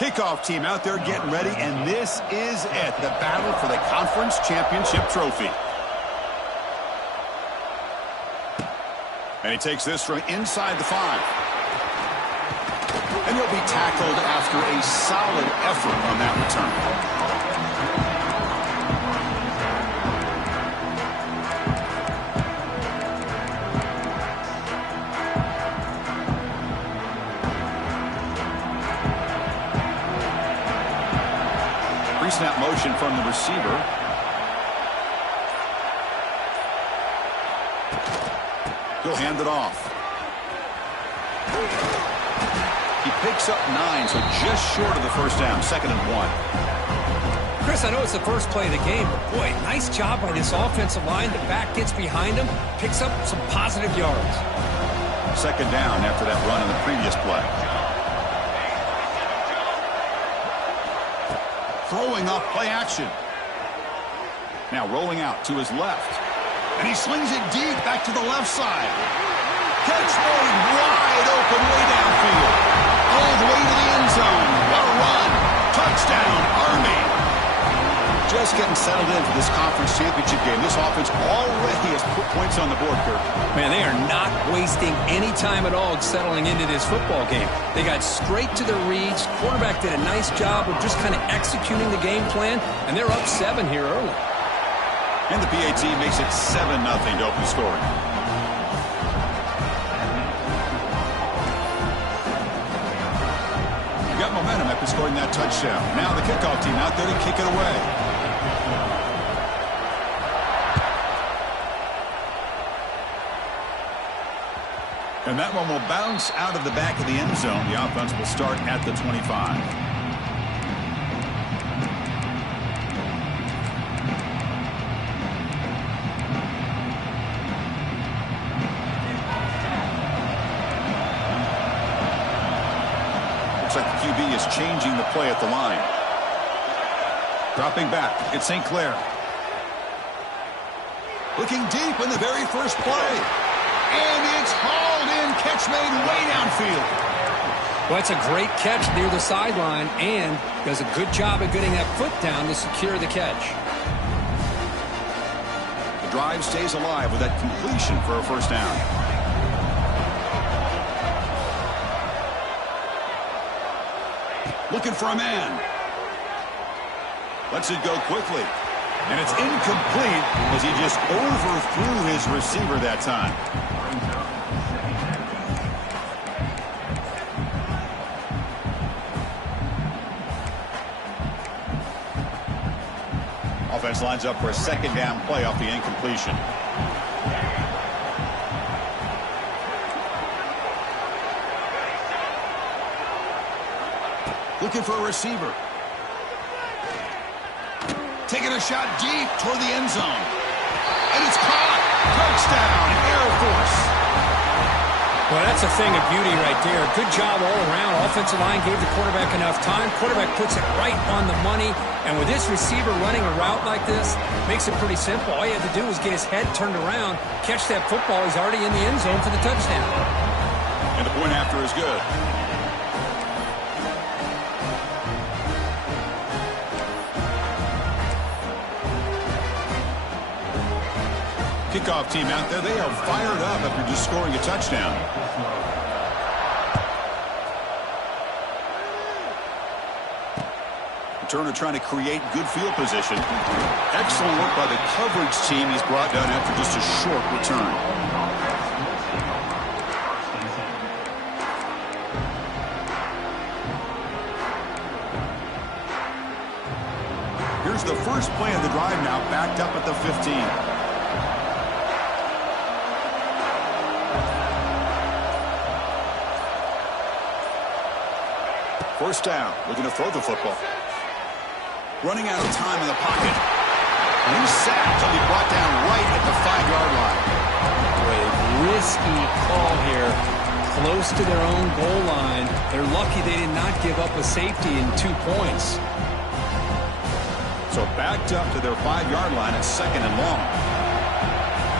Kickoff team out there getting ready, and this is it, the battle for the conference championship trophy. And he takes this from inside the 5. And he'll be tackled after a solid effort on that return. Pre-snap motion from the receiver. He'll hand it off. He picks up 9, so just short of the first down. 2nd and 1. Chris, I know it's the first play of the game, but boy, nice job by this offensive line. The back gets behind him, picks up some positive yards. 2nd down after that run in the previous play. Throwing off play action. Now rolling out to his left. And he slings it deep back to the left side. Catch made wide open way downfield. All the way to the end zone. What a run. Touchdown, Army. Just getting settled in for this conference championship game. This offense already has put points on the board, Kirk. Man, they are not wasting any time at all settling into this football game. They got straight to their reads. Quarterback did a nice job of just kind of executing the game plan, and they're up 7 here early. And the PAT makes it 7-0 to open scoring. Got momentum after scoring that touchdown. Now the kickoff team out there to kick it away. And that one will bounce out of the back of the end zone. The offense will start at the 25. Looks like the QB is changing the play at the line. Dropping back, it's St. Clair. Looking deep in the very first play. And it's hauled in, catch made way downfield. Well, that's a great catch near the sideline and does a good job of getting that foot down to secure the catch. The drive stays alive with that completion for a first down. Looking for a man. Lets it go quickly. And it's incomplete as he just overthrew his receiver that time. Offense lines up for a 2nd down play off the incompletion. Looking for a receiver. Taking a shot deep toward the end zone. And it's caught. Touchdown, Air Force. Well, that's a thing of beauty right there. Good job all around. Offensive line gave the quarterback enough time. Quarterback puts it right on the money. And with this receiver running a route like this, makes it pretty simple. All you have to do is get his head turned around, catch that football. He's already in the end zone for the touchdown. And the point after is good. Kickoff team out there, they are fired up after just scoring a touchdown. Turner trying to create good field position. Excellent work by the coverage team he's brought down after just a short return. Here's the first play of the drive now, backed up at the 15. First down, looking to throw the football. Running out of time in the pocket. And he's sacked. He'll be brought down right at the 5-yard line. A risky call here. Close to their own goal line. They're lucky they did not give up a safety in 2 points. So backed up to their 5-yard line at 2nd and long.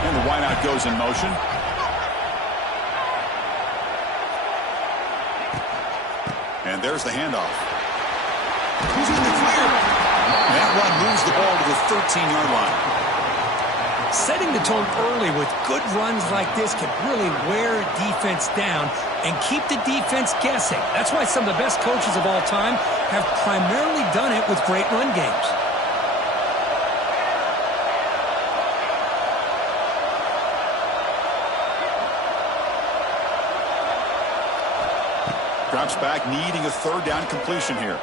And the wideout goes in motion. And there's the handoff. He's in the clear. That run moves the ball to the 13-yard line. Setting the tone early with good runs like this can really wear defense down and keep the defense guessing. That's why some of the best coaches of all time have primarily done it with great run games. Drops back, needing a third down completion here.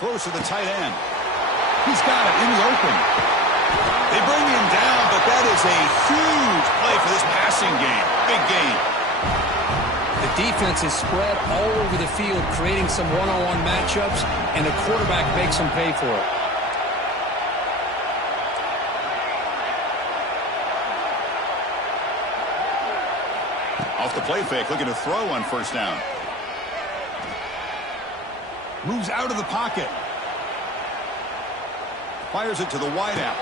Throws to the tight end. He's got it in the open. They bring him down, but that is a huge play for this passing game. Big gain. The defense is spread all over the field, creating some one-on-one matchups, and the quarterback makes them pay for it. Off the play fake, looking to throw on first down. Moves out of the pocket. Fires it to the wideout.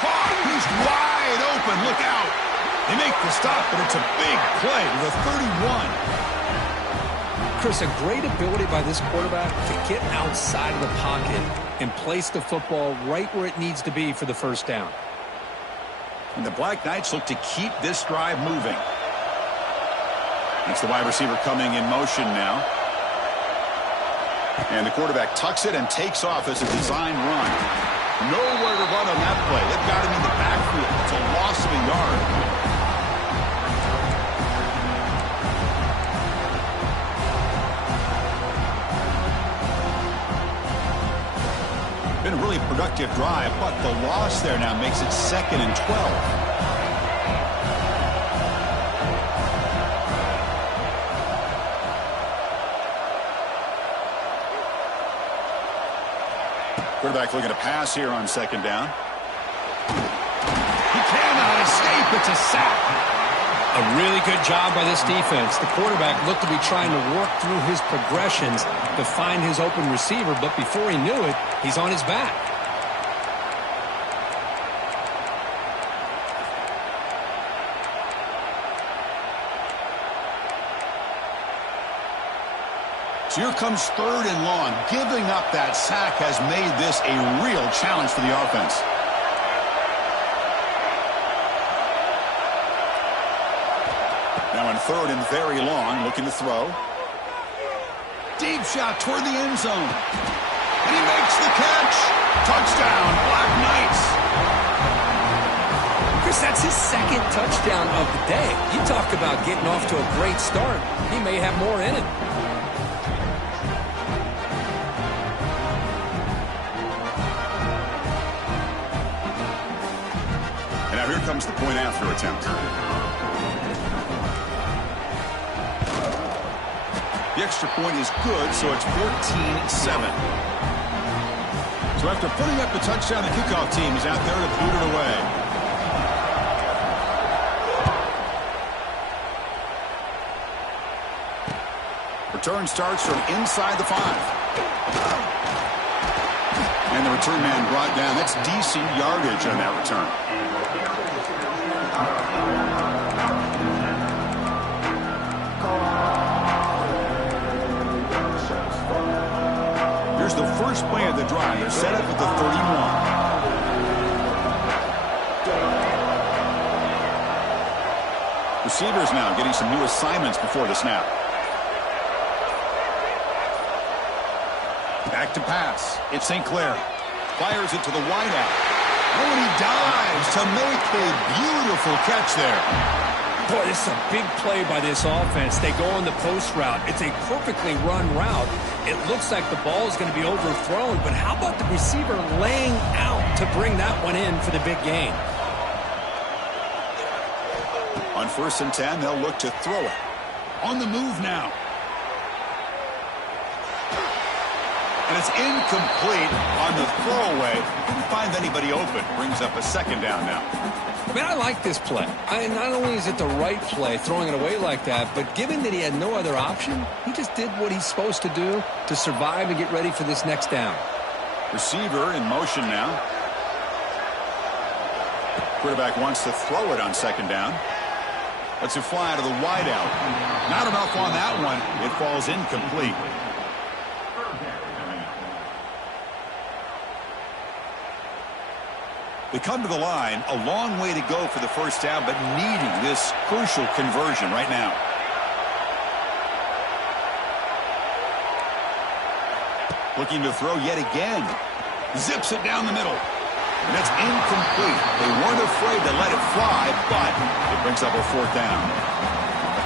Caught! He's wide open. Look out. They make the stop, but it's a big play to the 31. Chris, a great ability by this quarterback to get outside of the pocket and place the football right where it needs to be for the first down. And the Black Knights look to keep this drive moving. It's the wide receiver coming in motion now. And the quarterback tucks it and takes off as a design run. Nowhere to run on that play. They've got him in the backfield. It's a loss of a yard. Been a really productive drive, but the loss there now makes it 2nd and 12. Quarterback looking to pass here on 2nd down. He cannot escape. It's a sack. A really good job by this defense. The quarterback looked to be trying to work through his progressions to find his open receiver, but before he knew it, he's on his back. So here comes 3rd and long. Giving up that sack has made this a real challenge for the offense. Now on 3rd and very long, looking to throw. Deep shot toward the end zone. And he makes the catch. Touchdown, Black Knights. Chris, that's his 2nd touchdown of the day. You talk about getting off to a great start. He may have more in it. Now here comes the point after attempt. The extra point is good, so it's 14-7. So after putting up the touchdown, the kickoff team is out there to boot it away. Return starts from inside the 5. And the return man brought down. That's decent yardage on that return. Here's the first play of the drive. They're set up at the 31. Receivers now getting some new assignments before the snap. Back to pass. It's St. Clair. Fires it to the wideout. Oh, and he dives to make a beautiful catch there. Boy, this is a big play by this offense. They go on the post route. It's a perfectly run route. It looks like the ball is going to be overthrown, but how about the receiver laying out to bring that one in for the big gain? On 1st and 10, they'll look to throw it. On the move now. And it's incomplete on the throwaway. Didn't find anybody open. Brings up a 2nd down now. Man, I like this play. Not only is it the right play, throwing it away like that, but given that he had no other option, he just did what he's supposed to do to survive and get ready for this next down. Receiver in motion now. Quarterback wants to throw it on 2nd down. Lets it fly to the wideout. Not enough on that one. It falls incomplete. They come to the line, a long way to go for the first down, but needing this crucial conversion right now. Looking to throw yet again. Zips it down the middle. And it's incomplete. They weren't afraid to let it fly, but it brings up a fourth down.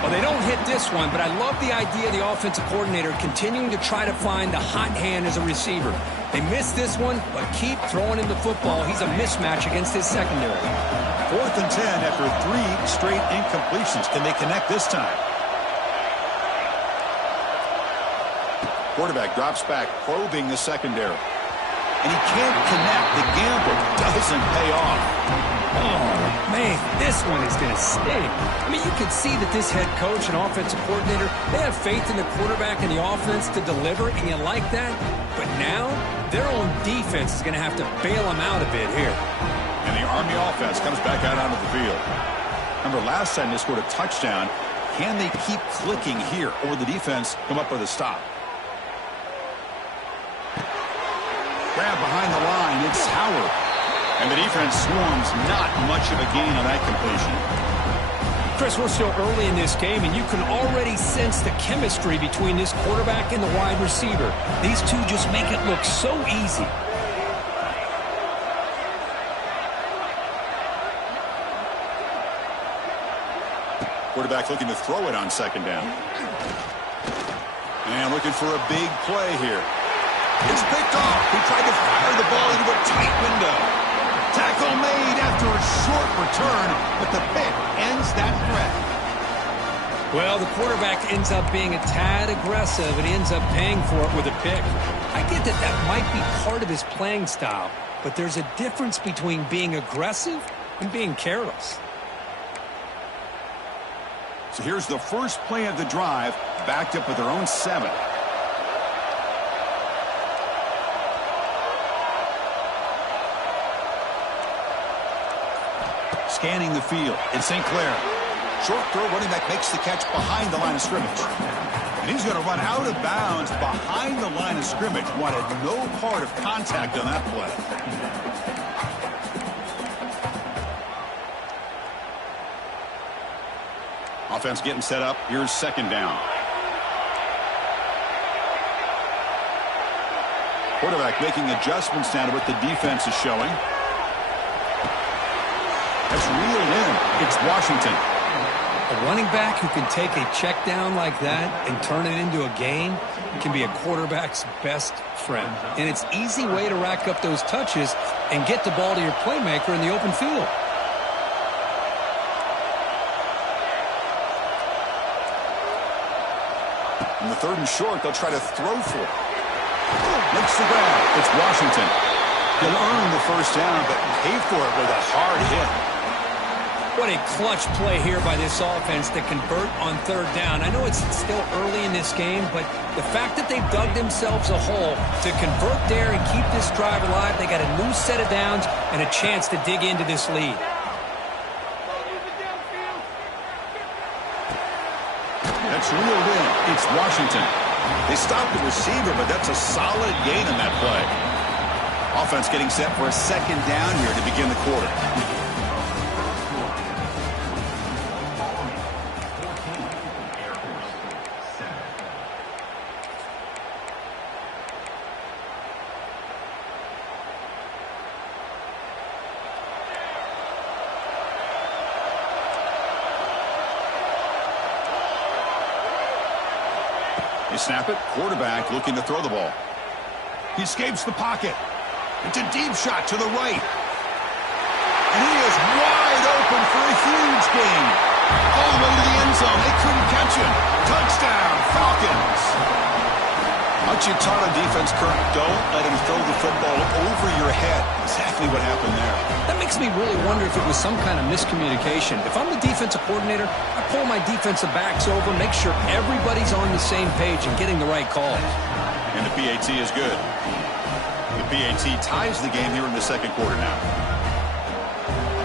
Well, they don't hit this one, but I love the idea of the offensive coordinator continuing to try to find the hot hand as a receiver. They missed this one, but keep throwing him the football. He's a mismatch against his secondary. 4th and 10 after 3 straight incompletions. Can they connect this time? Quarterback drops back, probing the secondary. And he can't connect. The gamble doesn't pay off. Oh, man, this one is going to sting. I mean, you can see that this head coach and offensive coordinator, they have faith in the quarterback and the offense to deliver, and you like that. But now, their own defense is going to have to bail them out a bit here. And the Army offense comes back out onto the field. Remember, last time they scored a touchdown. Can they keep clicking here, or will the defense come up with a stop? Grab behind the line, it's Howard. And the defense swarms, not much of a gain on that completion. Chris, we're still early in this game, and you can already sense the chemistry between this quarterback and the wide receiver. These two just make it look so easy. Quarterback looking to throw it on 2nd down. And looking for a big play here. It's picked off. He tried to fire the ball into a tight window. Tackle made after a short return, but the pick ends that threat. Well, the quarterback ends up being a tad aggressive, and he ends up paying for it with a pick. I get that that might be part of his playing style, but there's a difference between being aggressive and being careless. So here's the first play of the drive, backed up with their own 7. Scanning the field. It's St. Clair. Short throw, running back makes the catch behind the line of scrimmage. And he's going to run out of bounds behind the line of scrimmage. Wanted no part of contact on that play. Offense getting set up. Here's 2nd down. Quarterback making adjustments now to what the defense is showing. That's reeled in. It's Washington. A running back who can take a check down like that and turn it into a gain can be a quarterback's best friend. And it's an easy way to rack up those touches and get the ball to your playmaker in the open field. In the 3rd and short, they'll try to throw for it. Makes the grab. It's Washington. He'll earn the first down, but pay for it with a hard hit. What a clutch play here by this offense to convert on 3rd down. I know it's still early in this game, but the fact that they've dug themselves a hole to convert there and keep this drive alive, they got a new set of downs and a chance to dig into this lead. That's reeled in. It's Washington. They stopped the receiver, but that's a solid gain on that play. Offense getting set for a 2nd down here to begin the quarter. They snap it. Quarterback looking to throw the ball. He escapes the pocket. It's a deep shot to the right. And he is wide open for a huge gain. All the way to the end zone. They couldn't catch him. Touchdown, Falcons. Much you taught on defense, Kirk. Don't let him throw the football over your head. Exactly what happened there. That makes me really wonder if it was some kind of miscommunication. If I'm the defensive coordinator, I pull my defensive backs over, make sure everybody's on the same page and getting the right calls. And the PAT is good. The PAT ties the game here in the 2nd quarter now.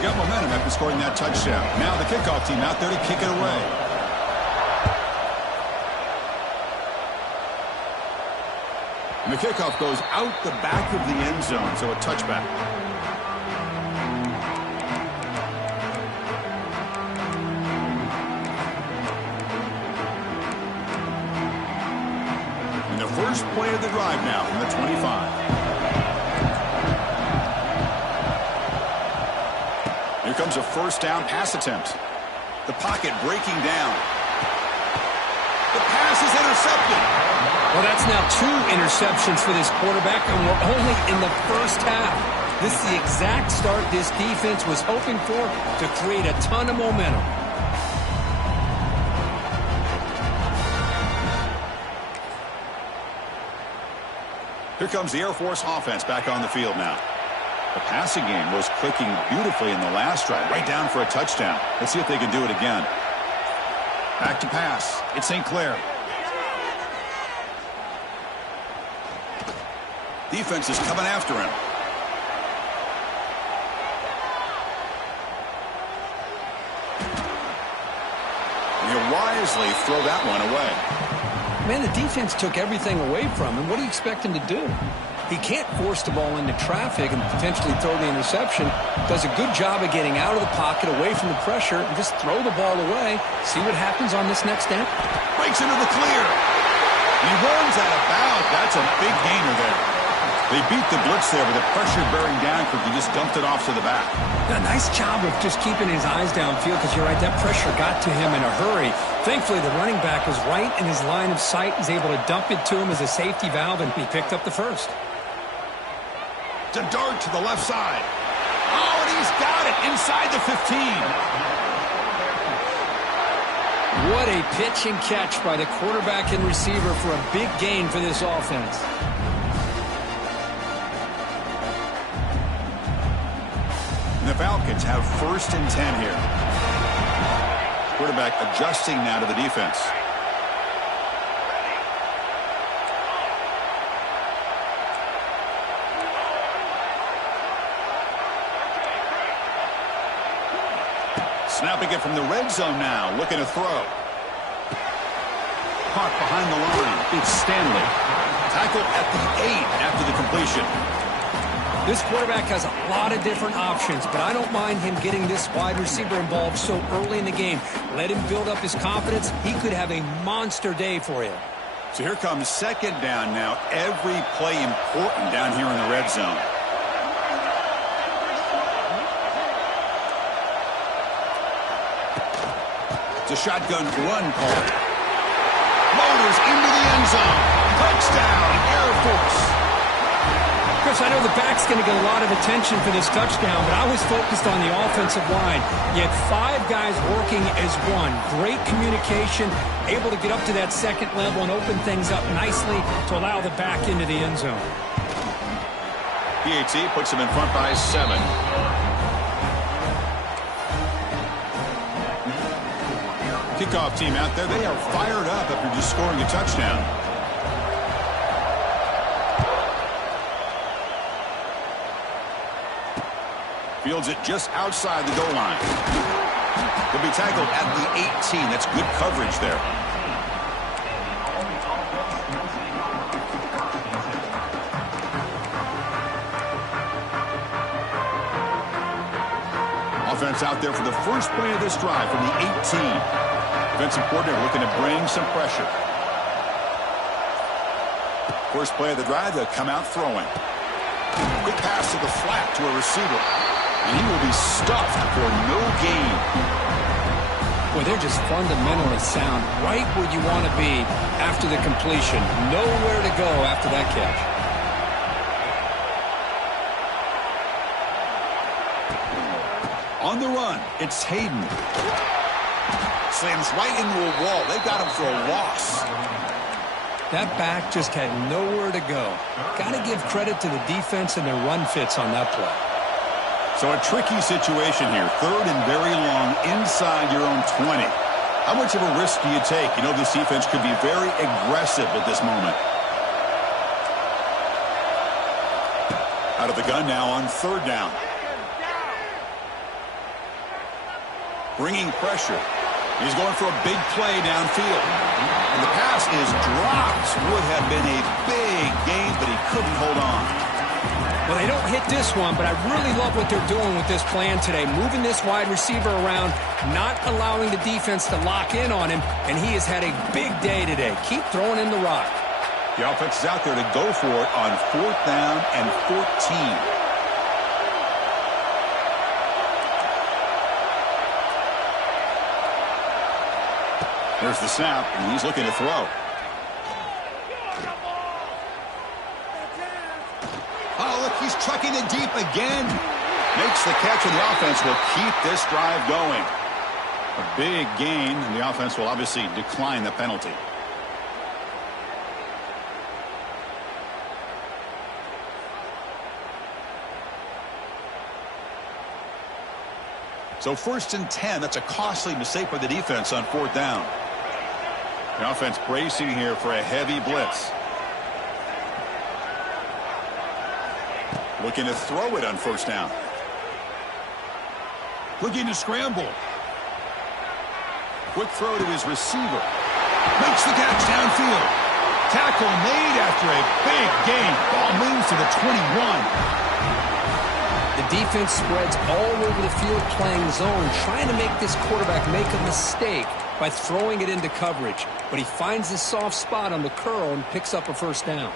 Got momentum after scoring that touchdown. Now the kickoff team out there to kick it away. And the kickoff goes out the back of the end zone, so a touchback. first play of the drive now from the 25. Here comes a first down pass attempt. The pocket breaking down. The pass is intercepted. Well, that's now 2 interceptions for this quarterback, and we're only in the first half. This is the exact start this defense was hoping for to create a ton of momentum. Here comes the Air Force offense back on the field now. The passing game was clicking beautifully in the last drive, right down for a touchdown. Let's see if they can do it again. Back to pass. It's St. Clair. Defense is coming after him. And he'll wisely throw that one away. Man, the defense took everything away from him. What do you expect him to do? He can't force the ball into traffic and potentially throw the interception. Does a good job of getting out of the pocket, away from the pressure, and just throw the ball away. See what happens on this next down. Breaks into the clear. He runs out of bounds. That's a big gainer there. They beat the blitz there with the pressure bearing down because he just dumped it off to the back. A nice job of just keeping his eyes downfield because you're right, that pressure got to him in a hurry. Thankfully, the running back was right in his line of sight. He's able to dump it to him as a safety valve, and he picked up the first. To dart to the left side. Oh, and he's got it inside the 15. What a pitch and catch by the quarterback and receiver for a big gain for this offense. And the Falcons have 1st and 10 here. Quarterback adjusting now to the defense. Snapping it from the red zone now, looking to throw. Caught behind the line. It's Stanley. Tackle at the 8 after the completion. This quarterback has a lot of different options, but I don't mind him getting this wide receiver involved so early in the game. Let him build up his confidence. He could have a monster day for you. So here comes 2nd down now. Every play important down here in the red zone. It's a shotgun run call. Motors into the end zone. Touchdown, Air Force. Chris, I know the back's going to get a lot of attention for this touchdown, but I was focused on the offensive line. You had 5 guys working as one. Great communication, able to get up to that 2nd level and open things up nicely to allow the back into the end zone. PAT puts him in front by 7. Kickoff team out there, they are fired up after just scoring a touchdown. Fields it just outside the goal line. He'll be tackled at the 18. That's good coverage there. Offense out there for the first play of this drive from the 18. Defensive coordinator looking to bring some pressure. First play of the drive, they'll come out throwing. Quick pass to the flat to a receiver. And he will be stuffed for no gain. Well, they're just fundamentally sound, right where you want to be after the completion. Nowhere to go after that catch. On the run, it's Hayden. Slams right into a wall. They got him for a loss. That back just had nowhere to go. Got to give credit to the defense and their run fits on that play. So a tricky situation here. 3rd and very long inside your own 20. How much of a risk do you take? You know this defense could be very aggressive at this moment. Out of the gun now on 3rd down. Bringing pressure. He's going for a big play downfield. And the pass is dropped. Would have been a big gain, but he couldn't hold on. Well, they don't hit this one, but I really love what they're doing with this plan today. Moving this wide receiver around, not allowing the defense to lock in on him, and he has had a big day today. Keep throwing in the rock. The offense is out there to go for it on 4th down and 14. There's the snap, and he's looking to throw. Oh, look, he's trucking it deep again. Makes the catch, and the offense will keep this drive going. A big gain, and the offense will obviously decline the penalty. So 1st and 10, that's a costly mistake by the defense on 4th down. The offense bracing here for a heavy blitz. Looking to throw it on 1st down. Looking to scramble. Quick throw to his receiver. Makes the catch downfield. Tackle made after a big gain. Ball moves to the 21. The defense spreads all over the field playing zone, trying to make this quarterback make a mistake by throwing it into coverage. But he finds the soft spot on the curl and picks up a 1st down.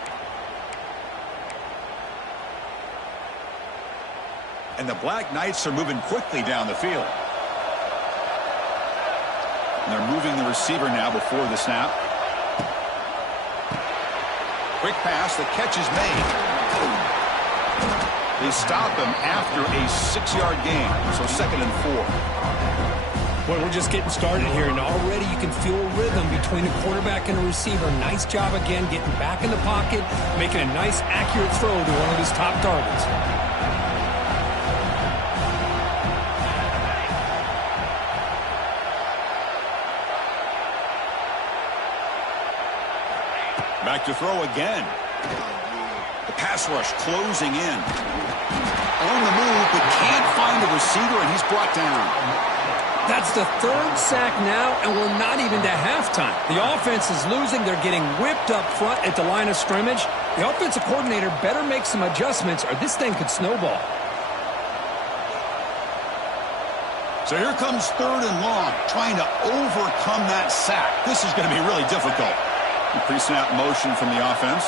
And the Black Knights are moving quickly down the field. And they're moving the receiver now before the snap. Quick pass, the catch is made. They stop him after a 6-yard gain, so 2nd and 4. Well, we're just getting started here, and already you can feel a rhythm between the quarterback and the receiver. Nice job again getting back in the pocket, making a nice, accurate throw to one of his top targets. Back to throw again. The pass rush closing in. On the move, but can't find the receiver, and he's brought down. That's the 3rd sack now, and we're not even to halftime. The offense is losing. They're getting whipped up front at the line of scrimmage. The offensive coordinator better make some adjustments, or this thing could snowball. So here comes 3rd and long, trying to overcome that sack. This is going to be really difficult. Pre-snap motion from the offense.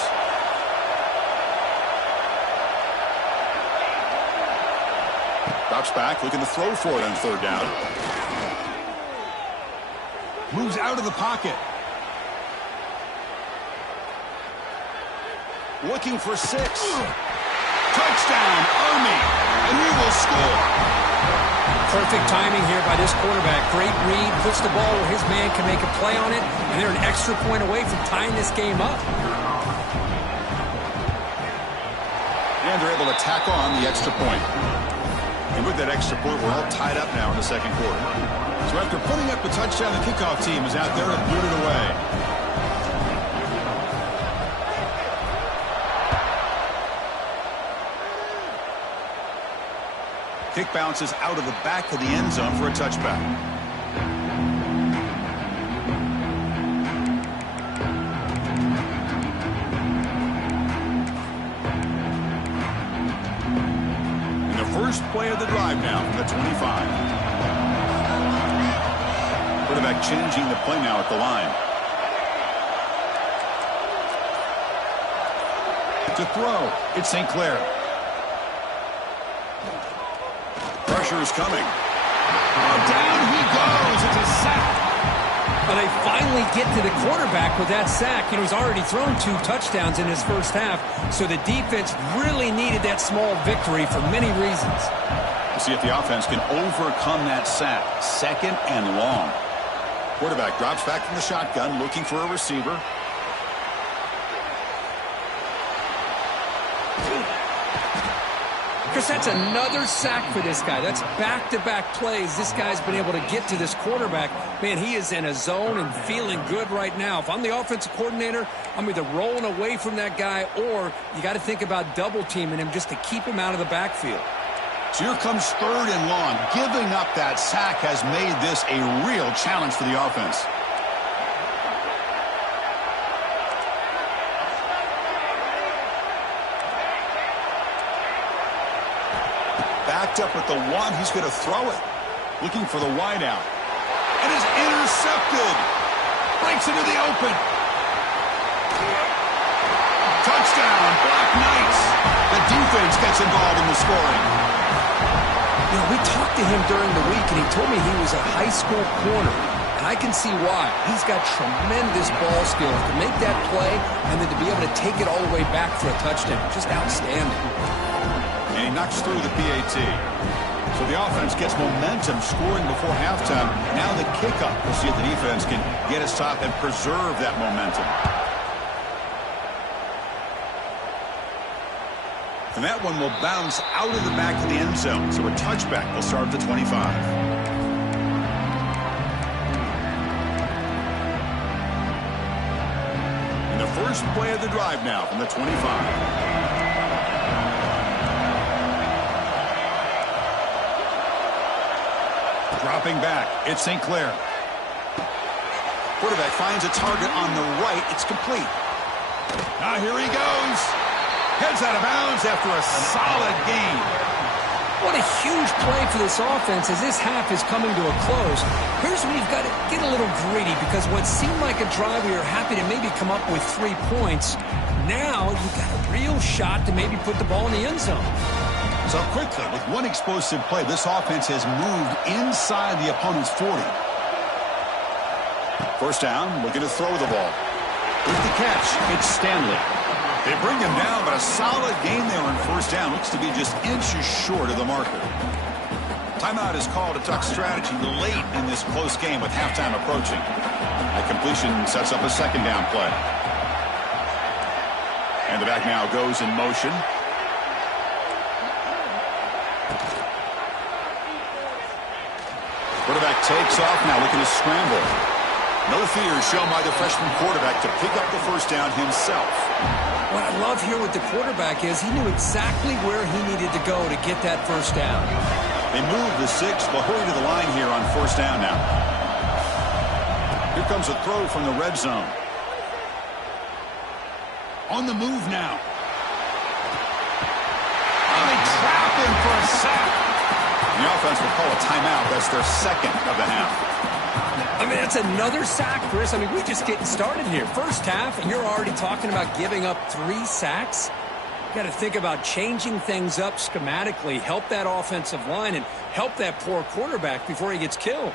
Drops back, looking to throw for it on 3rd down. Moves out of the pocket. Looking for 6. Touchdown, Army, and he will score. Perfect timing here by this quarterback. Great read, puts the ball where his man can make a play on it, and they're an extra point away from tying this game up. And they're able to tack on the extra point. And with that extra point, we're all tied up now in the 2nd quarter. So after putting up a touchdown, the kickoff team is out there and blew it away. Kick bounces out of the back of the end zone for a touchback. And the first play of the drive now from the 25. Quarterback changing the play now at the line. To throw, it's St. Clair. Pressure is coming. Oh, down he goes. It's a sack. Well, they finally get to the quarterback with that sack. You know, he's already thrown 2 touchdowns in his first half, so the defense really needed that small victory for many reasons. We'll see if the offense can overcome that sack. 2nd and long. Quarterback drops back from the shotgun, looking for a receiver. Chris, that's another sack for this guy. That's back-to-back plays. This guy's been able to get to this quarterback. Man, he is in a zone and feeling good right now. If I'm the offensive coordinator, I'm either rolling away from that guy or you got to think about double-teaming him just to keep him out of the backfield. So here comes 3rd and long. Giving up that sack has made this a real challenge for the offense. Backed up at the 1. He's going to throw it. Looking for the wide out. And is intercepted. Breaks into the open. Touchdown, Black Knights. The defense gets involved in the scoring. You know, we talked to him during the week, and he told me he was a high school corner. And I can see why. He's got tremendous ball skills to make that play and then to be able to take it all the way back for a touchdown. Just outstanding. And he knocks through the PAT. So the offense gets momentum scoring before halftime. Now the kickoff. We'll see if the defense can get a stop and preserve that momentum. And that one will bounce out of the back of the end zone. So a touchback will start at the 25. And the first play of the drive now from the 25. Dropping back, it's St. Clair. Quarterback finds a target on the right. It's complete. Now here he goes. Heads out of bounds after a solid gain. What a huge play for this offense as this half is coming to a close. Here's where you've got to get a little greedy because what seemed like a drive we were happy to maybe come up with 3 points, now you've got a real shot to maybe put the ball in the end zone. So quickly, with one explosive play, this offense has moved inside the opponent's 40. First down, looking to throw the ball. With the catch, it's Stanley. They bring him down, but a solid gain there on first down. Looks to be just inches short of the marker. Timeout is called to talk strategy late in this close game with halftime approaching. That completion sets up a second down play. And the back now goes in motion. Quarterback takes off, now looking to scramble. No fear shown by the freshman quarterback to pick up the first down himself. What I love here with the quarterback is he knew exactly where he needed to go to get that first down. They move the 6, but hurry to the line here on first down now. Here comes a throw from the red zone. On the move now. And they trap him for a sack. The offense will call a timeout. That's their second of the half. I mean, that's another sack, Chris. I mean, we're just getting started here. First half, and you're already talking about giving up 3 sacks. You got to think about changing things up schematically, help that offensive line, and help that poor quarterback before he gets killed.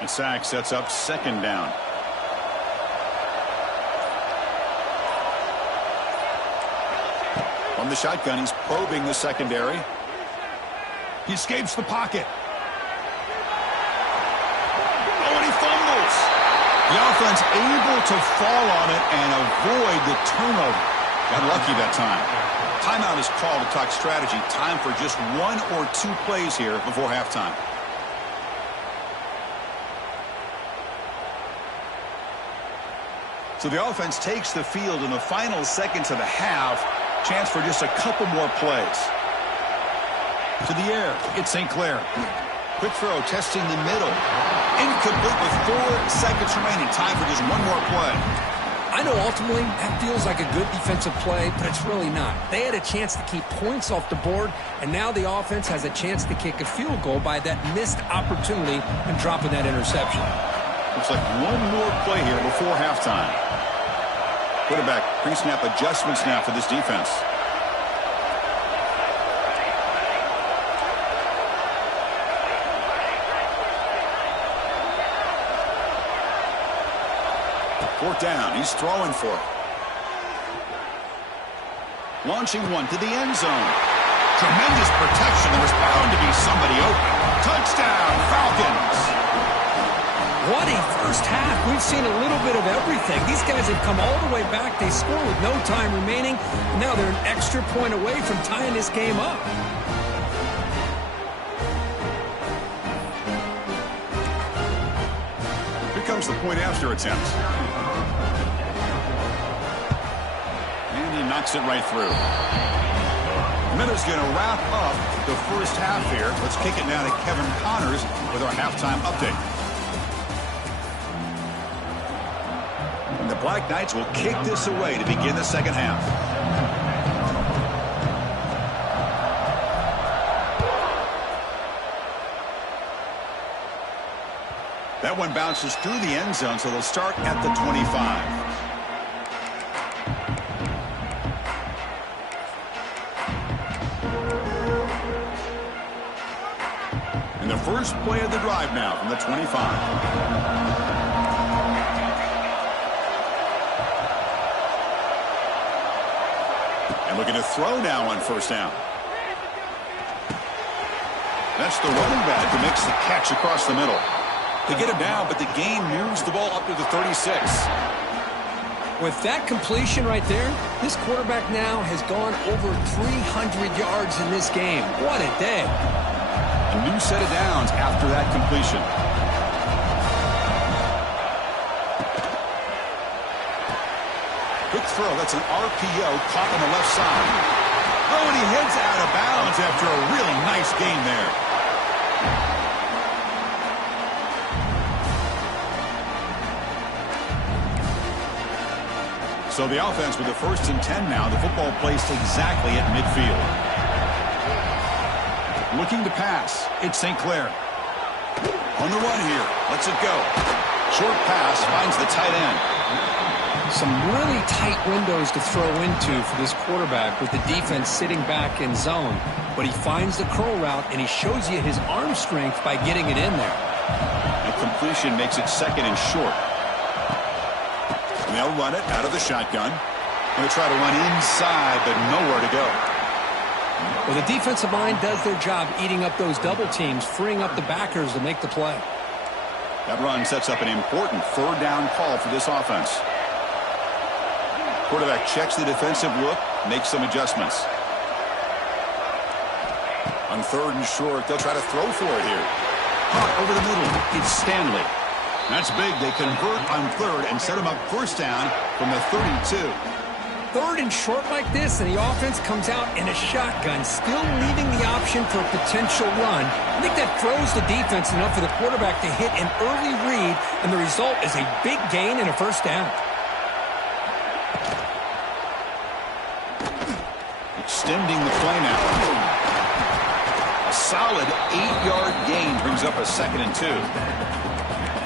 The sack sets up second down. From the shotgun, he's probing the secondary. He escapes the pocket. Oh, and he fumbles. The offense able to fall on it and avoid the turnover. Got lucky that time. Timeout is called to talk strategy. Time for just 1 or 2 plays here before halftime. So the offense takes the field in the final seconds of the half. Chance for just a couple more plays. To the air, it's St. Clair. Quick throw, testing the middle. Incomplete with 4 seconds remaining. Time for just 1 more play. I know ultimately that feels like a good defensive play, but it's really not. They had a chance to keep points off the board, and now the offense has a chance to kick a field goal by that missed opportunity and dropping that interception. Looks like 1 more play here before halftime. Quarterback pre-snap adjustments now for this defense. Fourth down, he's throwing for it. Launching one to the end zone. Tremendous protection. There was bound to be somebody open. Touchdown, Falcons. What a first half. We've seen a little bit of everything. These guys have come all the way back. They score with no time remaining. Now they're an extra point away from tying this game up. Here comes the point after attempt. And he knocks it right through. Miller's going to wrap up the first half here. Let's kick it now to Kevin Connors with our halftime update. And the Black Knights will kick this away to begin the second half. That one bounces through the end zone, so they'll start at the 25. first play of the drive now from the 25. And looking to throw now on first down. That's the running back who makes the catch across the middle. They get him down, but the gain moves the ball up to the 36. With that completion right there, this quarterback now has gone over 300 yards in this game. What a day. A new set of downs after that completion. Quick throw. That's an RPO caught on the left side. Oh, and he heads out of bounds after a really nice gain there. So the offense with the 1st and 10 now. The football placed exactly at midfield. Looking to pass. It's St. Clair. On the run here. Lets it go. Short pass finds the tight end. Some really tight windows to throw into for this quarterback with the defense sitting back in zone. But he finds the curl route, and he shows you his arm strength by getting it in there. And completion makes it 2nd and short. And they'll run it out of the shotgun. Going to try to run inside, but nowhere to go. Well, the defensive line does their job eating up those double teams, freeing up the backers to make the play. That run sets up an important 3rd down call for this offense. Quarterback checks the defensive look, makes some adjustments. On 3rd and short, they'll try to throw for it here. Caught over the middle. It's Stanley. That's big. They convert on 3rd and set him up first down from the 32. 3rd and short like this, and the offense comes out in a shotgun, still leaving the option for a potential run. I think that throws the defense enough for the quarterback to hit an early read, and the result is a big gain and a first down. Extending the play now. A solid 8-yard gain brings up a 2nd and 2.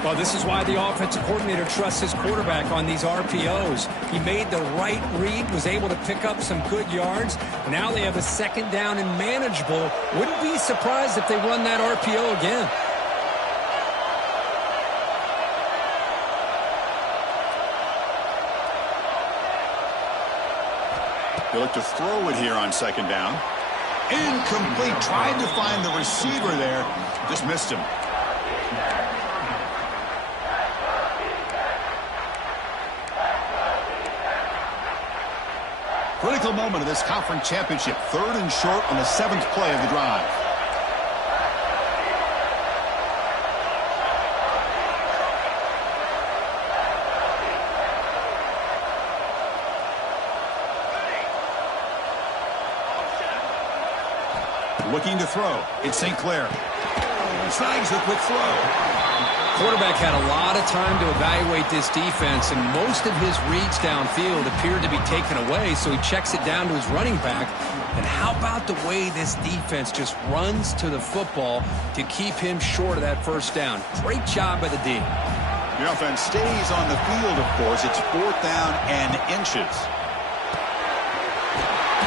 Well, this is why the offensive coordinator trusts his quarterback on these RPOs. He made the right read, was able to pick up some good yards. Now they have a 2nd down and manageable. Wouldn't be surprised if they run that RPO again. They look to throw it here on 2nd down. Incomplete. Tried to find the receiver there. Just missed him. Critical moment of this conference championship. 3rd and short on the 7th play of the drive. Looking to throw. It's St. Clair. Snags the quick throw. Quarterback had a lot of time to evaluate this defense, and most of his reads downfield appeared to be taken away, so he checks it down to his running back. And how about the way this defense just runs to the football to keep him short of that first down? Great job by the D. The offense stays on the field, of course. It's 4th down and inches.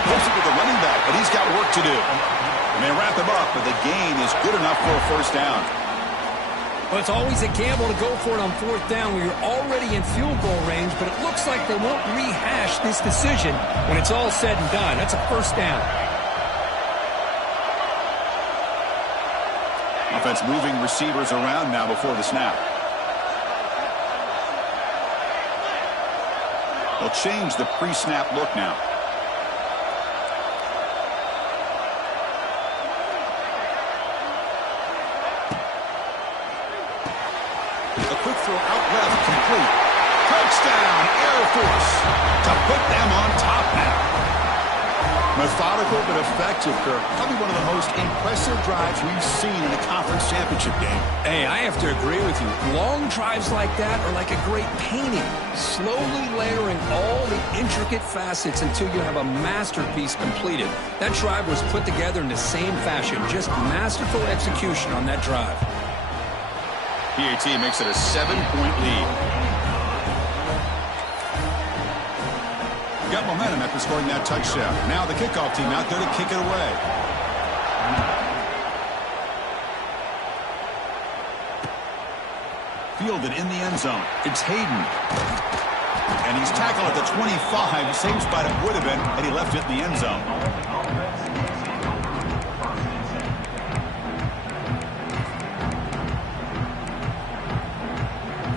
Goes it with the running back, but he's got work to do. And they wrap him up, but the gain is good enough for a first down. Well, it's always a gamble to go for it on 4th down when you're already in field goal range, but it looks like they won't rehash this decision when it's all said and done. That's a first down. Offense moving receivers around now before the snap. They'll change the pre-snap look now. Quick throw out left, complete. Touchdown, Air Force, to put them on top now. Methodical but effective, Kirk. Probably one of the most impressive drives we've seen in a conference championship game. Hey, I have to agree with you. Long drives like that are like a great painting, slowly layering all the intricate facets until you have a masterpiece completed. That drive was put together in the same fashion, just masterful execution on that drive. PAT makes it a 7-point lead. Got momentum after scoring that touchdown. Now the kickoff team out there to kick it away. fielded in the end zone. It's Hayden. And he's tackled at the 25. Same spot it would have been had he left it in the end zone.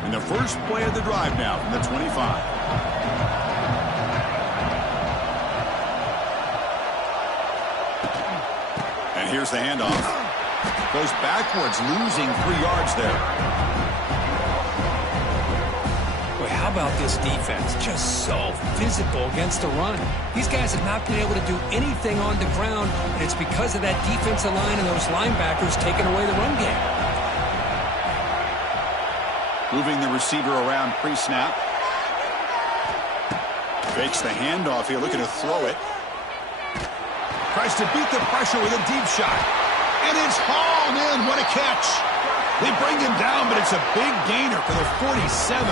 And the first play of the drive now from the 25. And here's the handoff. Goes backwards, losing 3 yards there. Boy, how about this defense? Just so physical against the run. These guys have not been able to do anything on the ground, and it's because of that defensive line and those linebackers taking away the run game. Moving the receiver around pre-snap. Fakes the handoff here, looking to throw it. Tries to beat the pressure with a deep shot. And it's hauled in. What a catch. They bring him down, but it's a big gainer for the 47.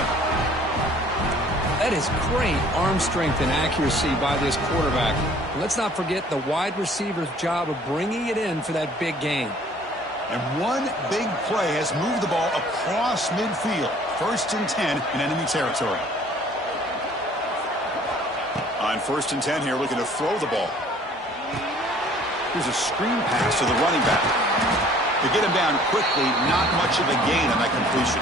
That is great arm strength and accuracy by this quarterback. And let's not forget the wide receiver's job of bringing it in for that big gain. And one big play has moved the ball across midfield. 1st and 10 in enemy territory. On 1st and 10 here, looking to throw the ball. Here's a screen pass to the running back. To get him down quickly, not much of a gain on that completion.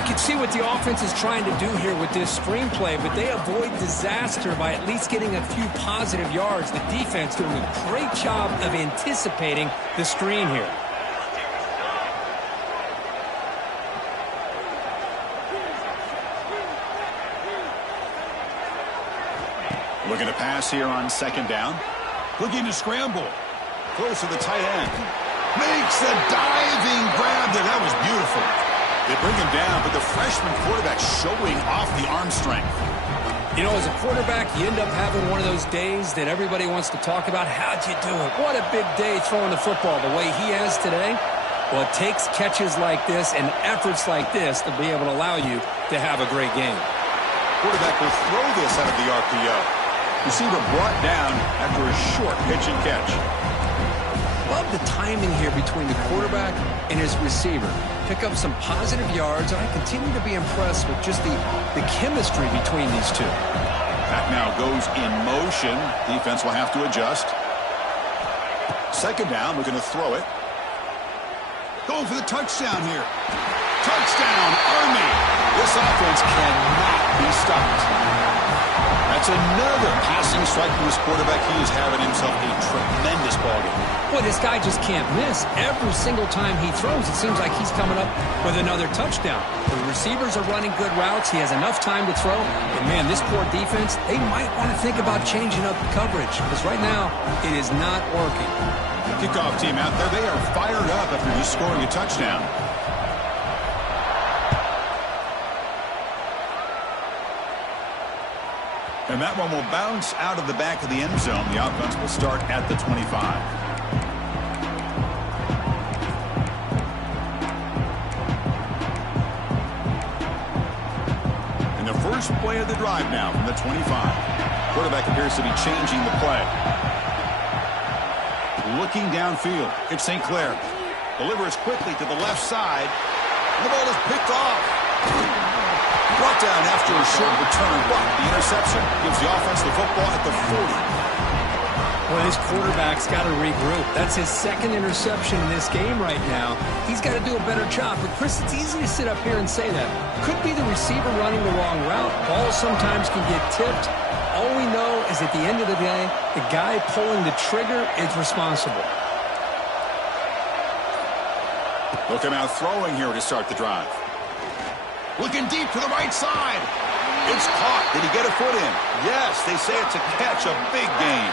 You can see what the offense is trying to do here with this screen play, but they avoid disaster by at least getting a few positive yards. The defense doing a great job of anticipating the screen here. Looking to pass here on 2nd down. Looking to scramble. Close to the tight end. Makes the diving grab there. That was beautiful. They bring him down, but the freshman quarterback showing off the arm strength. You know, as a quarterback, you end up having one of those days that everybody wants to talk about. How'd you do it? What a big day throwing the football the way he has today. Well, it takes catches like this and efforts like this to be able to allow you to have a great game. Quarterback will throw this out of the RPO. Receiver brought down after a short pitch and catch. Love the timing here between the quarterback and his receiver. Pick up some positive yards, and I continue to be impressed with just the chemistry between these two. Back now goes in motion. Defense will have to adjust. 2nd down, looking to throw it. Going for the touchdown here. Touchdown, Army. This offense cannot be stopped. That's another passing strike from this quarterback. He is having himself a tremendous ballgame. Boy, this guy just can't miss. Every single time he throws, it seems like he's coming up with another touchdown. The receivers are running good routes. He has enough time to throw. And, man, this poor defense, they might want to think about changing up the coverage because right now it is not working. Kickoff team out there. They are fired up after just scoring a touchdown. And that one will bounce out of the back of the end zone. The offense will start at the 25. And the first play of the drive now from the 25. Quarterback appears to be changing the play. Looking downfield. It's St. Clair. Delivers quickly to the left side. And the ball is picked off. Brought down after a short return, but the interception gives the offense the football at the 40. Well, this quarterback's got to regroup. That's his 2nd interception in this game right now. He's got to do a better job. But, Chris, it's easy to sit up here and say that. Could be the receiver running the wrong route. Balls sometimes can get tipped. All we know is at the end of the day, the guy pulling the trigger is responsible. Look him out throwing here to start the drive. Looking deep to the right side. It's caught. Did he get a foot in? Yes, they say it's a catch, a big gain.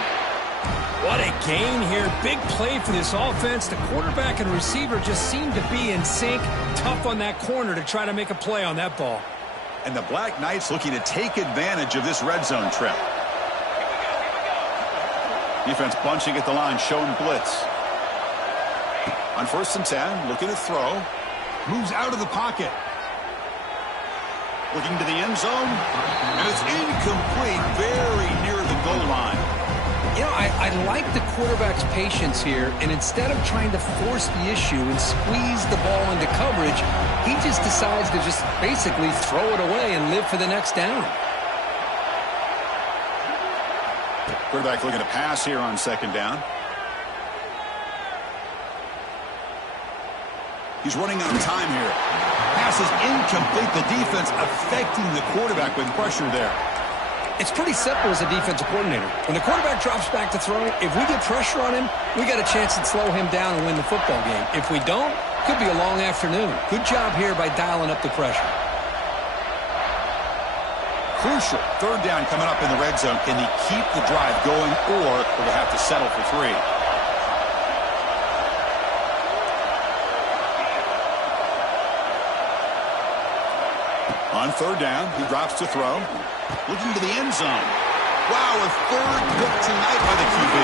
What a gain here. Big play for this offense. The quarterback and receiver just seem to be in sync. Tough on that corner to try to make a play on that ball. And the Black Knights looking to take advantage of this red zone trip. Defense bunching at the line, showing blitz. On 1st and 10, looking to throw. Moves out of the pocket. Looking to the end zone. And it's incomplete, very near the goal line. You know, I like the quarterback's patience here, and instead of trying to force the issue and squeeze the ball into coverage, he just decides to just basically throw it away and live for the next down. Quarterback looking to pass here on second down. He's running out of time here. Pass is incomplete. The defense affecting the quarterback with pressure there. It's pretty simple as a defensive coordinator. When the quarterback drops back to throw, if we get pressure on him, we got a chance to slow him down and win the football game. If we don't, could be a long afternoon. Good job here by dialing up the pressure. Crucial. Third down coming up in the red zone. Can he keep the drive going, or will they have to settle for 3? On third down, he drops to throw. Looking to the end zone. Wow, a third pick tonight by the QB.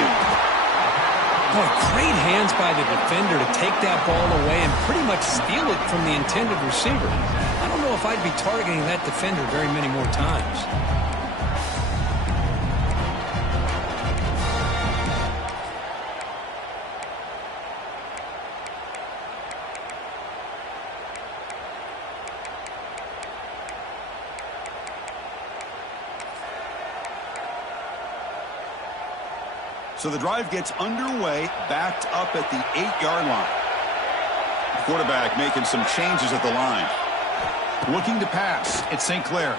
Boy, great hands by the defender to take that ball away and pretty much steal it from the intended receiver. I don't know if I'd be targeting that defender very many more times. So the drive gets underway, backed up at the 8-yard line. The quarterback making some changes at the line. Looking to pass. It's St. Clair.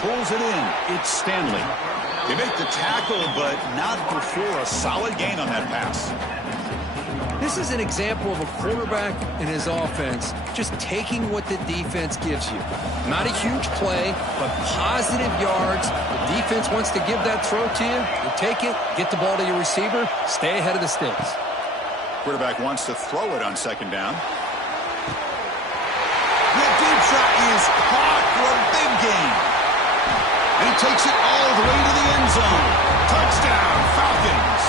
Pulls it in. It's Stanley. They make the tackle, but not before a solid gain on that pass. This is an example of a quarterback and his offense just taking what the defense gives you. Not a huge play, but positive yards. The defense wants to give that throw to you. You take it, get the ball to your receiver, stay ahead of the sticks. Quarterback wants to throw it on second down. The deep shot is caught for a big gain. And he takes it all the way to the end zone. Touchdown, Falcons.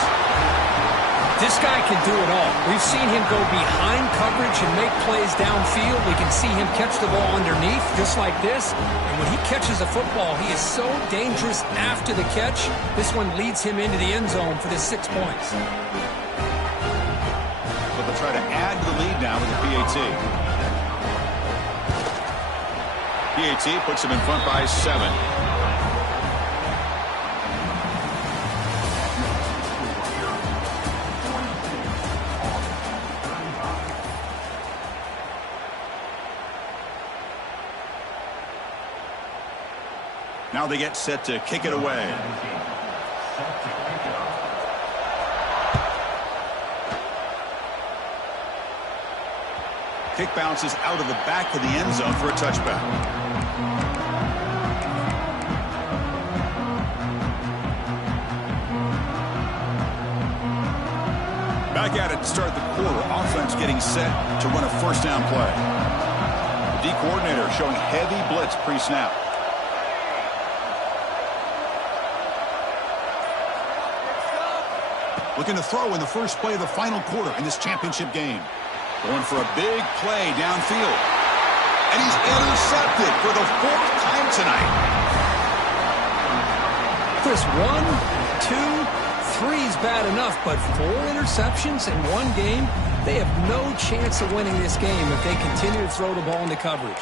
This guy can do it all. We've seen him go behind coverage and make plays downfield. We can see him catch the ball underneath, just like this. And when he catches a football, he is so dangerous after the catch. This one leads him into the end zone for the 6 points. But they'll try to add to the lead now with the PAT. PAT puts him in front by 7. Now they get set to kick it away. Kick bounces out of the back of the end zone for a touchback. Back at it to start the quarter. Offense getting set to run a first down play. The D coordinator showing heavy blitz pre-snap. Looking to throw in the first play of the final quarter in this championship game. Going for a big play downfield. And he's intercepted for the 4th time tonight. Chris, 1, 2, 3 is bad enough, but 4 interceptions in one game? They have no chance of winning this game if they continue to throw the ball into coverage.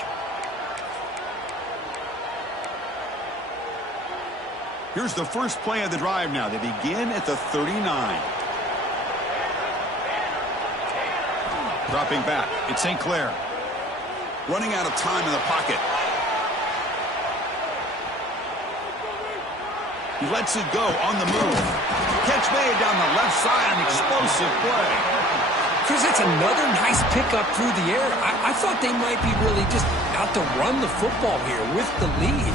Here's the first play of the drive now. They begin at the 39. Dropping back. It's St. Clair. Running out of time in the pocket. He lets it go on the move. Catch made down the left side. An explosive play. Chris, it's another nice pickup through the air. I thought they might be really just out to run the football here with the lead.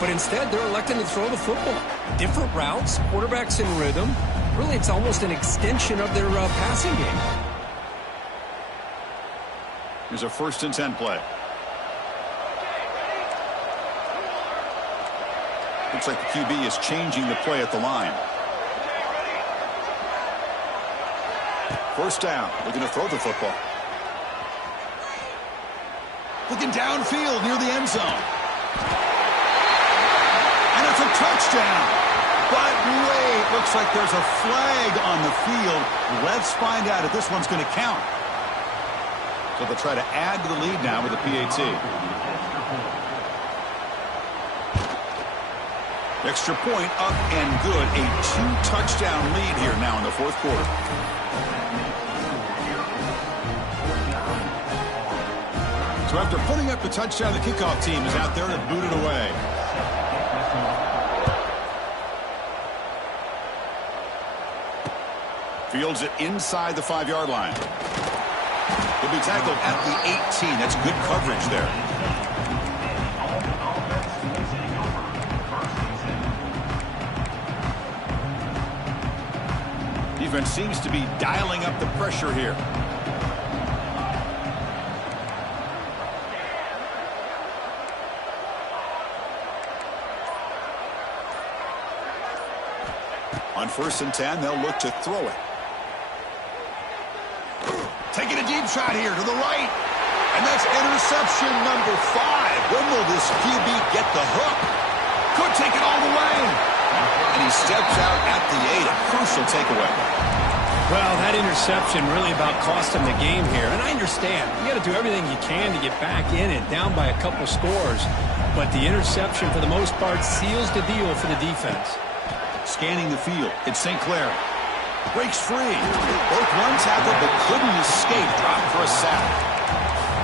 But instead, they're electing to throw the football. Different routes, quarterbacks in rhythm. Really, it's almost an extension of their passing game. Here's a 1st and 10 play. Looks like the QB is changing the play at the line. First down, looking to throw the football. Looking downfield near the end zone. And it's a touchdown. But wait, looks like there's a flag on the field. Let's find out if this one's going to count. So they'll try to add to the lead now with a PAT. Extra point up and good. A 2-touchdown lead here now in the fourth quarter. So after putting up the touchdown, the kickoff team is out there to boot it away. Fields it inside the 5-yard line. He'll be tackled at the 18. That's good coverage there. Defense seems to be dialing up the pressure here. On 1st and 10, they'll look to throw it. Taking a deep shot here to the right. And that's interception number 5. When will this QB get the hook? Could take it all the way. And he steps out at the 8. A crucial takeaway. Well, that interception really about cost him the game here. And I understand. You got to do everything you can to get back in it, down by a couple scores. But the interception, for the most part, seals the deal for the defense. Scanning the field. It's St. Clair. Breaks free. Both run tackle, but couldn't escape. Dropped for a sack.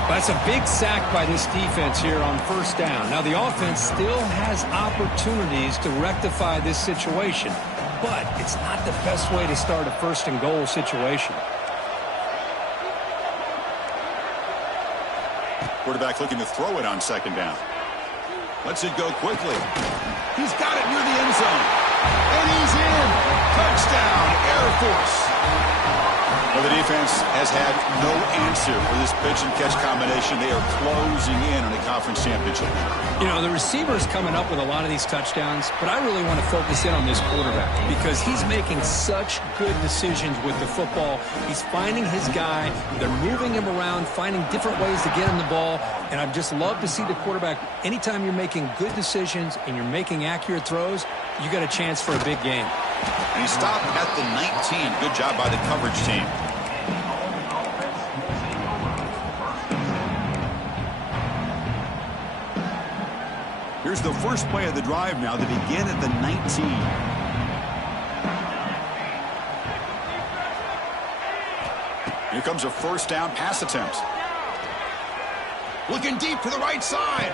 That's a big sack by this defense here on 1st down. Now, the offense still has opportunities to rectify this situation, but it's not the best way to start a 1st and goal situation. Quarterback looking to throw it on 2nd down. Lets it go quickly. He's got it near the end zone. And he's in. Touchdown, Air Force. Well, the defense has had no answer for this pitch-and-catch combination. They are closing in on a conference championship. You know, the receiver's coming up with a lot of these touchdowns, but I really want to focus in on this quarterback because he's making such good decisions with the football. He's finding his guy. They're moving him around, finding different ways to get him the ball, and I'd just love to see the quarterback. Anytime you're making good decisions and you're making accurate throws, you got a chance for a big game. And he stopped at the 19. Good job by the coverage team. Here's the first play of the drive now. They begin at the 19. Here comes a 1st down pass attempt. Looking deep to the right side.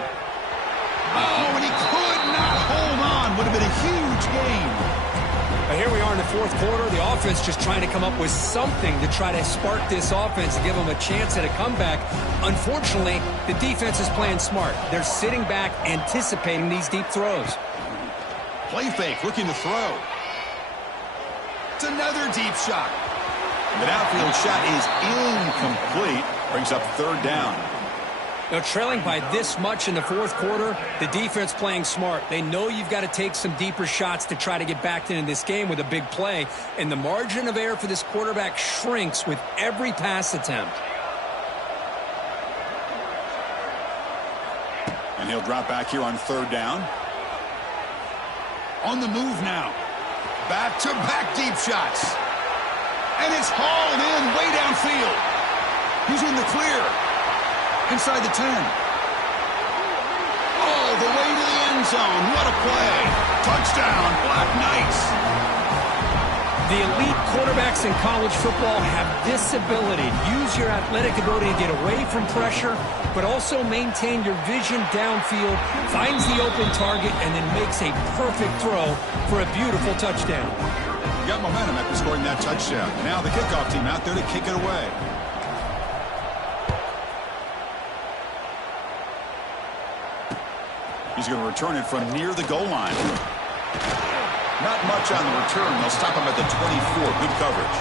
Oh, and he could not hold on. Would have been a huge gain. Here we are in the 4th quarter. The offense just trying to come up with something to try to spark this offense and give them a chance at a comeback. Unfortunately, the defense is playing smart. They're sitting back, anticipating these deep throws. Play fake, looking to throw. It's another deep shot. The downfield shot is incomplete. Brings up 3rd down. Now, trailing by this much in the 4th quarter, the defense playing smart. They know you've got to take some deeper shots to try to get back into this game with a big play. And the margin of error for this quarterback shrinks with every pass attempt. And he'll drop back here on 3rd down. On the move now. Back-to-back deep shots. And it's hauled in way downfield. He's in the clear. Inside the 10. All the way to the end zone. What a play. Touchdown, Black Knights. The elite quarterbacks in college football have this ability. Use your athletic ability to get away from pressure, but also maintain your vision downfield, finds the open target, and then makes a perfect throw for a beautiful touchdown. Got momentum after scoring that touchdown. Now the kickoff team out there to kick it away. He's going to return it from near the goal line. Not much on the return. They'll stop him at the 24. Good coverage.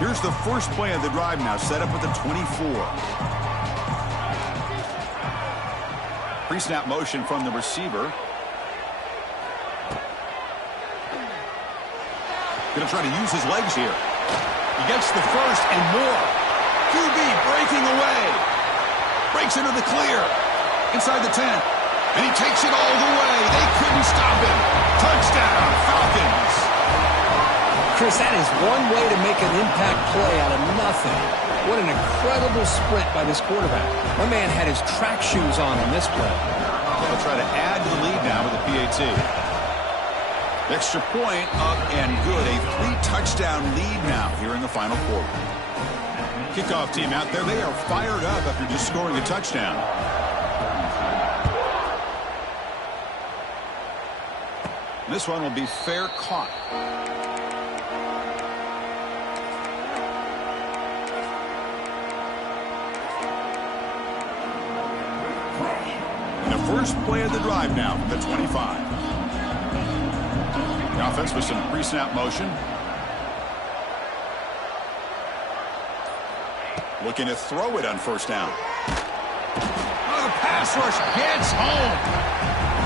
Here's the first play of the drive now, set up at the 24. Pre-snap motion from the receiver. Going to try to use his legs here. He gets the first and more. QB breaking away. Breaks into the clear. Inside the 10. And he takes it all the way. They couldn't stop him. Touchdown, Falcons. Chris, that is one way to make an impact play out of nothing. What an incredible sprint by this quarterback. My man had his track shoes on this play. They'll try to add to the lead now with a PAT. Extra point up and good. A 3-touchdown lead now here in the final quarter. Kickoff team out there. They are fired up after just scoring a touchdown. This one will be fair caught. And the first play of the drive now from the 25. The offense with some pre-snap motion. Looking to throw it on first down. Oh, the pass rush gets home.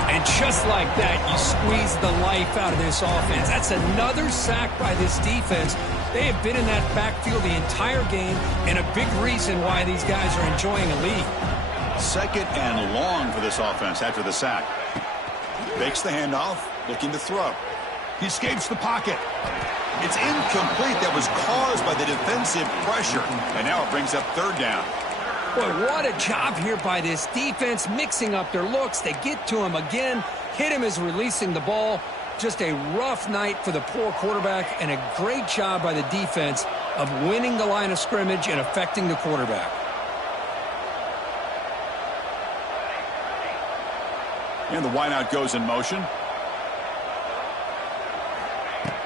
And just like that, you squeeze the life out of this offense. That's another sack by this defense. They have been in that backfield the entire game, and a big reason why these guys are enjoying a lead. Second and long for this offense after the sack. Fakes the handoff, looking to throw. He escapes the pocket. It's incomplete. That was caused by the defensive pressure. And now it brings up third down. Boy, what a job here by this defense, mixing up their looks. They get to him again, hit him as releasing the ball. Just a rough night for the poor quarterback, and a great job by the defense of winning the line of scrimmage and affecting the quarterback. And the wideout goes in motion.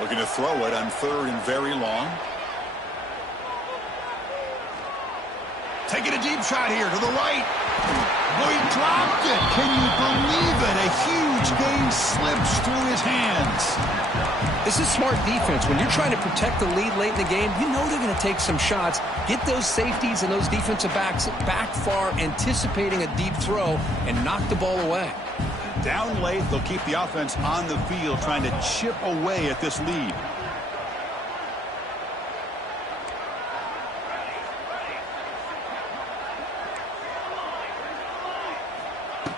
Looking to throw it on third and very long. Taking a deep shot here to the right. Boy, he dropped it. Can you believe it? A huge gain slips through his hands. This is smart defense. When you're trying to protect the lead late in the game, you know they're going to take some shots. Get those safeties and those defensive backs back far, anticipating a deep throw, and knock the ball away. Down late, they'll keep the offense on the field, trying to chip away at this lead.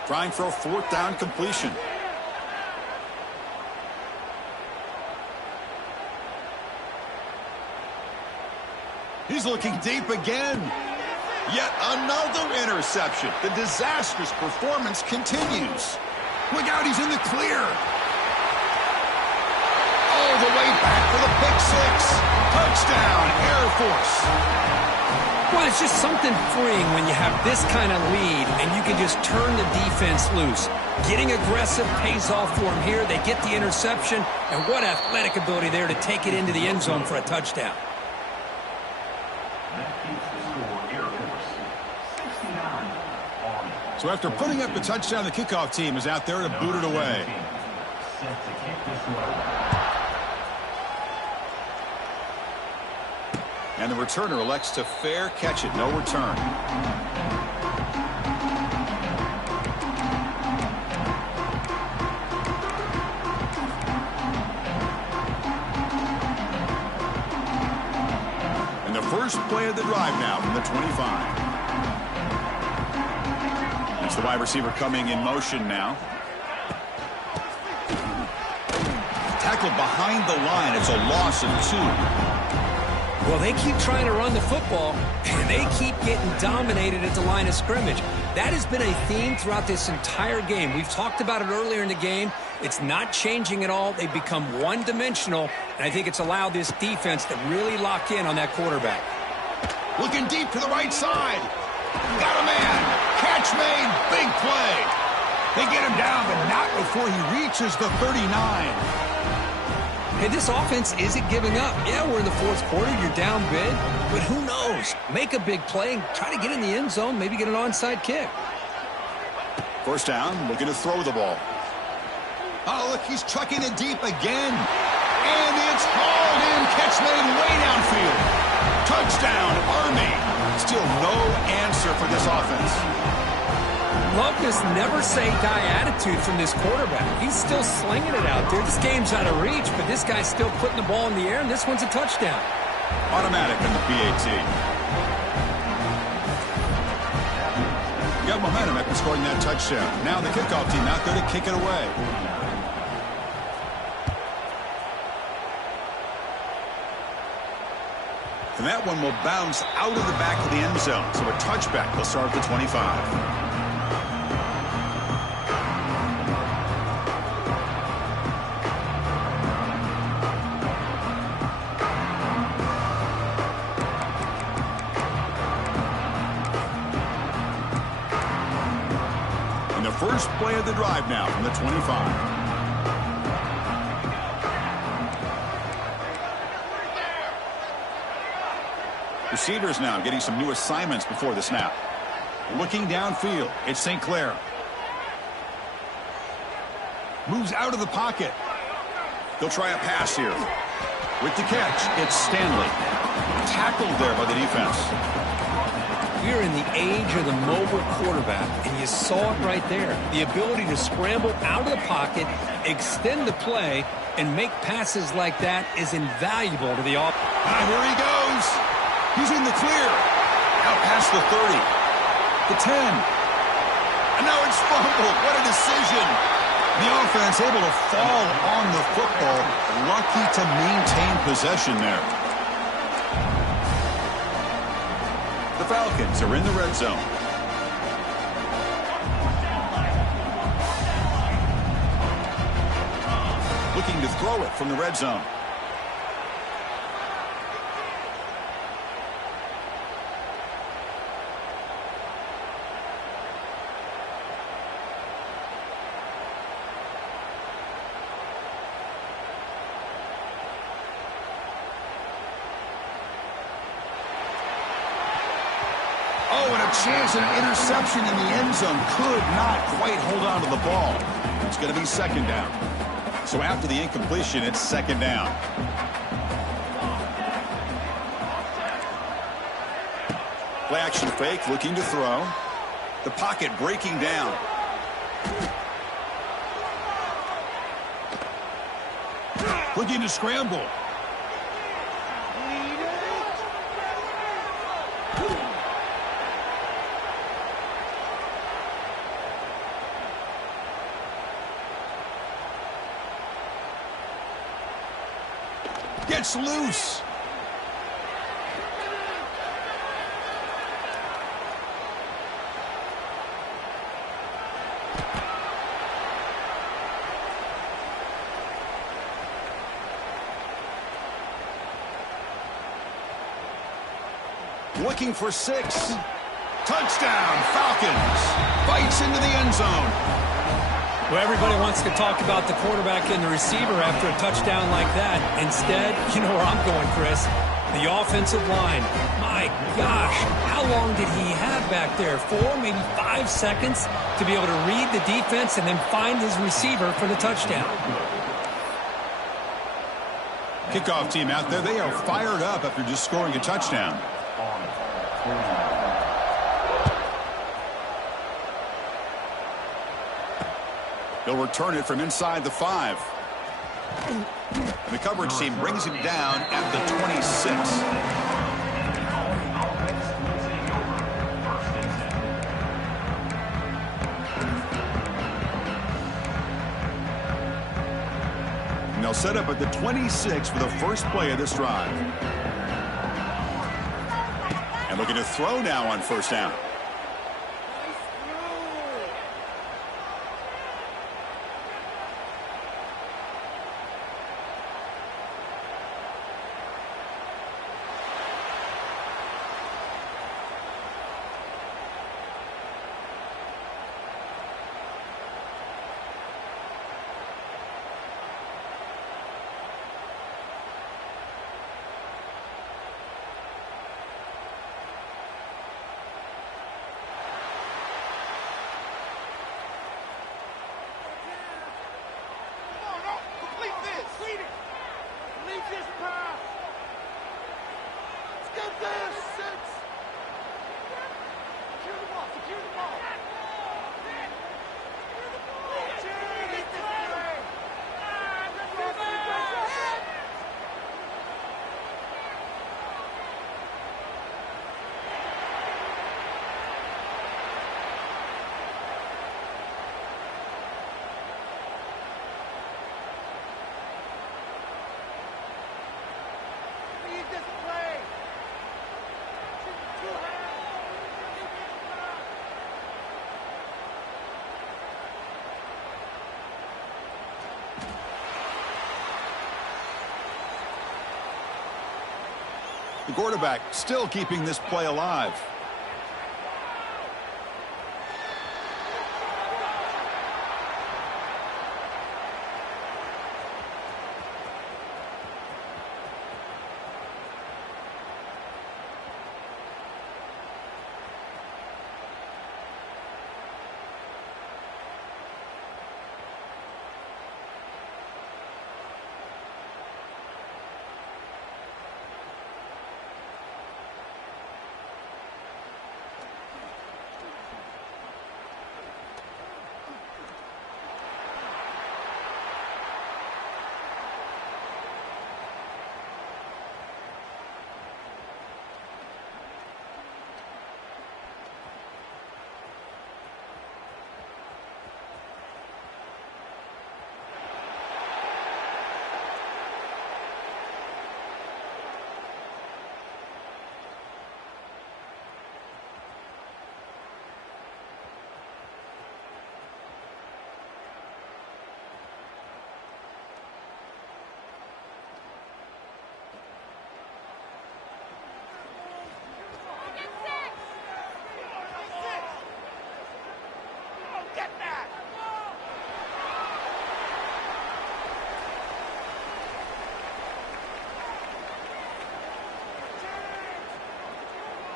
Trying for a fourth down completion. He's looking deep again. Yet another interception. The disastrous performance continues. Look out, he's in the clear. All the way back for the pick six. Touchdown, Air Force. Well, it's just something freeing when you have this kind of lead and you can just turn the defense loose. Getting aggressive pays off for them here. They get the interception, and what athletic ability there to take it into the end zone for a touchdown. So after putting up the touchdown, the kickoff team is out there to boot it away. And the returner elects to fair catch it. No return. And the first play of the drive now from the 25. It's the wide receiver coming in motion now. Tackled behind the line. It's a loss of 2. Well, they keep trying to run the football, and they keep getting dominated at the line of scrimmage. That has been a theme throughout this entire game. We've talked about it earlier in the game. It's not changing at all. They've become one-dimensional, and I think it's allowed this defense to really lock in on that quarterback. Looking deep to the right side. Got a man. Catch made. Big play. They get him down, but not before he reaches the 39. Hey, this offense isn't giving up. Yeah, we're in the fourth quarter. You're down big. But who knows? Make a big play and try to get in the end zone, maybe get an onside kick. First down, looking to throw the ball. Oh, look, he's chucking it deep again. And it's hauled in. Catch made way downfield. Touchdown, Army. Still no answer for this offense. Love this never-say-die attitude from this quarterback. He's still slinging it out there. This game's out of reach, but this guy's still putting the ball in the air, and this one's a touchdown. Automatic in the PAT. some momentum after scoring that touchdown. Now the kickoff team out there to kick it away. And that one will bounce out of the back of the end zone. So a touchback will start at the 25. First play of the drive now from the 25. Receivers now getting some new assignments before the snap. Looking downfield, it's St. Clair. Moves out of the pocket. They'll try a pass here. With the catch, it's Stanley. Tackled there by the defense. We're in the age of the mobile quarterback, and you saw it right there. The ability to scramble out of the pocket, extend the play, and make passes like that is invaluable to the offense. Here he goes. He's in the clear. Out past the 30. The 10. And now it's fumbled. What a decision. The offense able to fall on the football. Lucky to maintain possession there. The Falcons are in the red zone. Looking to throw it from the red zone. Oh, and a chance at an interception in the end zone. Could not quite hold on to the ball. It's going to be second down. So after the incompletion, it's second down. Play action fake, looking to throw. The pocket breaking down. Looking to scramble. Gets loose. Looking for 6. Touchdown, Falcons. Bites into the end zone. Well, everybody wants to talk about the quarterback and the receiver after a touchdown like that. Instead, you know where I'm going, Chris. The offensive line. My gosh, how long did he have back there? 4, maybe 5 seconds to be able to read the defense and then find his receiver for the touchdown. Kickoff team out there. They are fired up after just scoring a touchdown. They'll return it from inside the 5. And the coverage team brings him down at the 26. And they'll set up at the 26 for the first play of this drive. And looking to throw now on first down. The quarterback still keeping this play alive.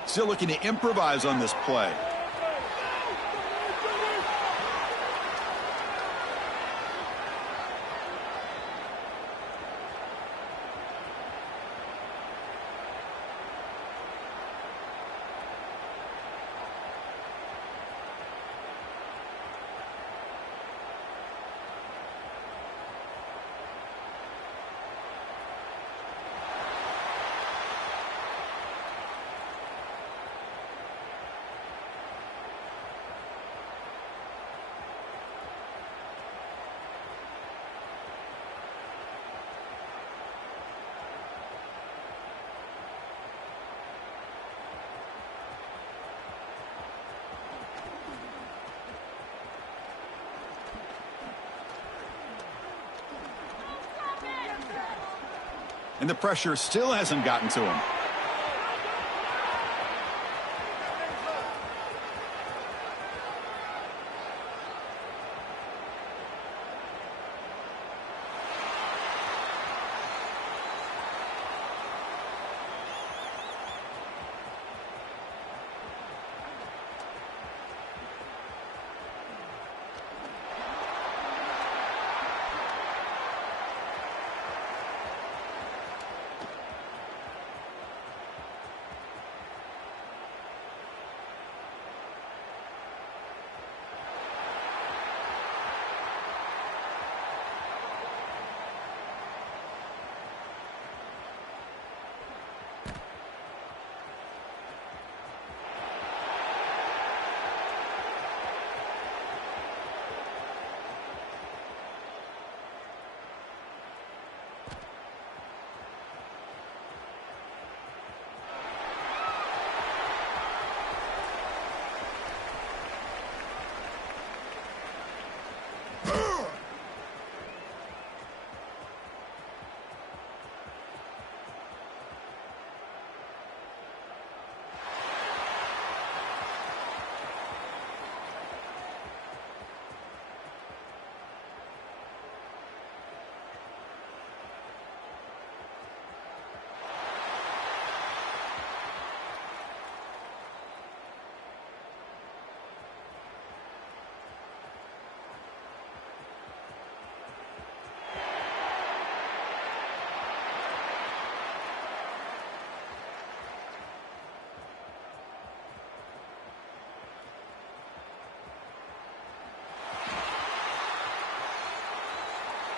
Still looking to improvise on this play. And the pressure still hasn't gotten to him.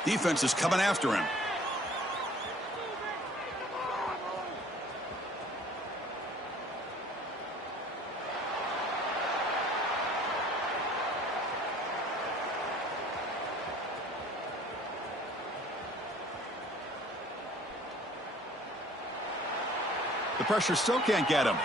Defense is coming after him. The pressure still can't get him.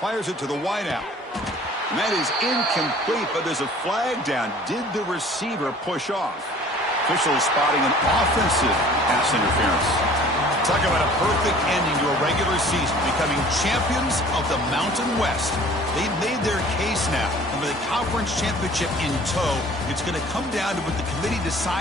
Fires it to the wideout. And that is incomplete, but there's a flag down. Did the receiver push off? Officials spotting an offensive pass interference. Talk about a perfect ending to a regular season, becoming champions of the Mountain West. They've made their case now, and with the conference championship in tow, it's going to come down to what the committee decides.